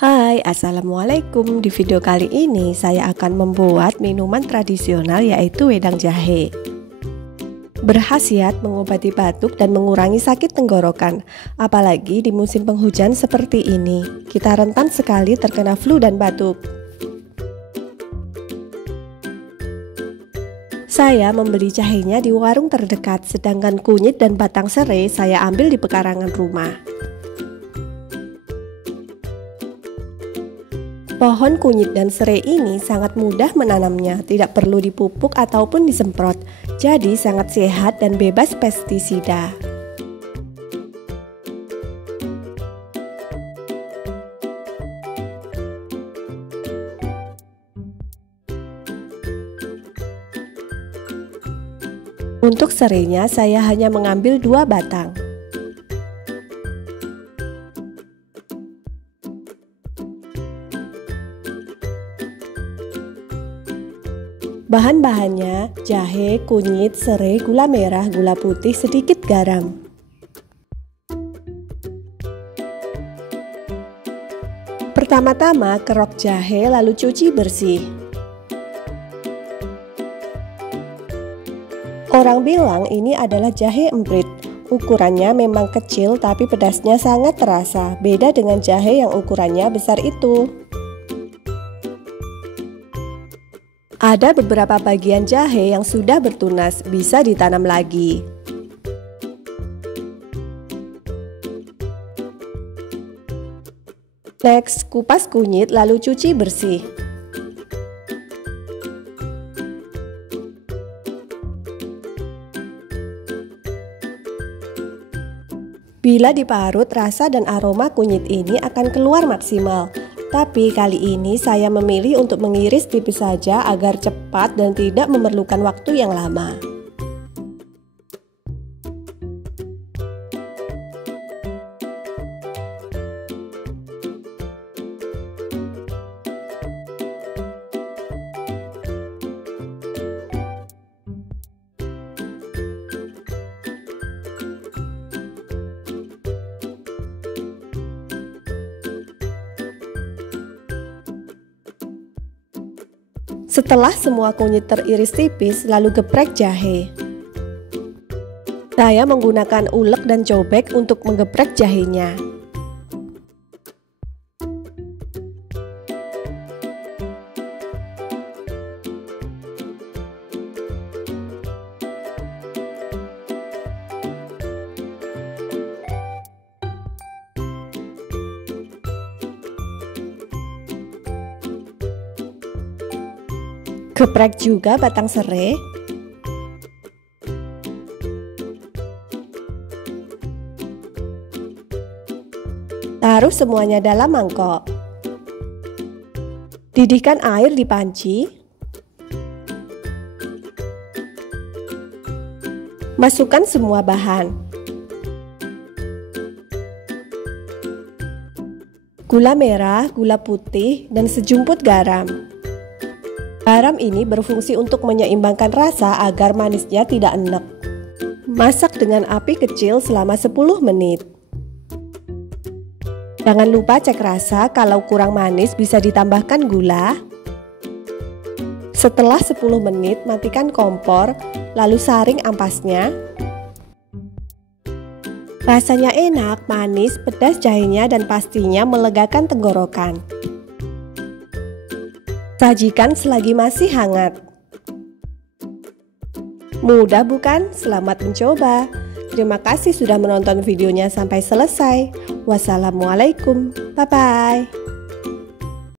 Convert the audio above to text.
Hai, assalamualaikum. Di video kali ini saya akan membuat minuman tradisional yaitu wedang jahe. Berkhasiat mengobati batuk dan mengurangi sakit tenggorokan. Apalagi di musim penghujan seperti ini, kita rentan sekali terkena flu dan batuk. Saya membeli jahenya di warung terdekat, sedangkan kunyit dan batang serai saya ambil di pekarangan rumah. Pohon kunyit dan serai ini sangat mudah menanamnya, tidak perlu dipupuk ataupun disemprot, jadi sangat sehat dan bebas pestisida. Untuk serainya saya hanya mengambil 2 batang. Bahan-bahannya jahe, kunyit, serai, gula merah, gula putih, sedikit garam. Pertama-tama kerok jahe lalu cuci bersih. Orang bilang ini adalah jahe emprit. Ukurannya memang kecil tapi pedasnya sangat terasa, beda dengan jahe yang ukurannya besar itu. Ada beberapa bagian jahe yang sudah bertunas, bisa ditanam lagi. Next, kupas kunyit lalu cuci bersih. Bila diparut, rasa dan aroma kunyit ini akan keluar maksimal. Tapi kali ini saya memilih untuk mengiris tipis saja agar cepat dan tidak memerlukan waktu yang lama. Setelah semua kunyit teriris tipis, lalu geprek jahe. Saya menggunakan ulek dan cobek untuk menggeprek jahenya. Geprek juga batang serai. Taruh semuanya dalam mangkok. Didihkan air di panci. Masukkan semua bahan. Gula merah, gula putih, dan sejumput garam. Garam ini berfungsi untuk menyeimbangkan rasa agar manisnya tidak enek. Masak dengan api kecil selama 10 menit. Jangan lupa cek rasa, kalau kurang manis bisa ditambahkan gula. Setelah 10 menit matikan kompor, lalu saring ampasnya. Rasanya enak, manis, pedas jahenya dan pastinya melegakan tenggorokan. Sajikan selagi masih hangat. Mudah bukan? Selamat mencoba. Terima kasih sudah menonton videonya sampai selesai. Wassalamualaikum. Bye-bye.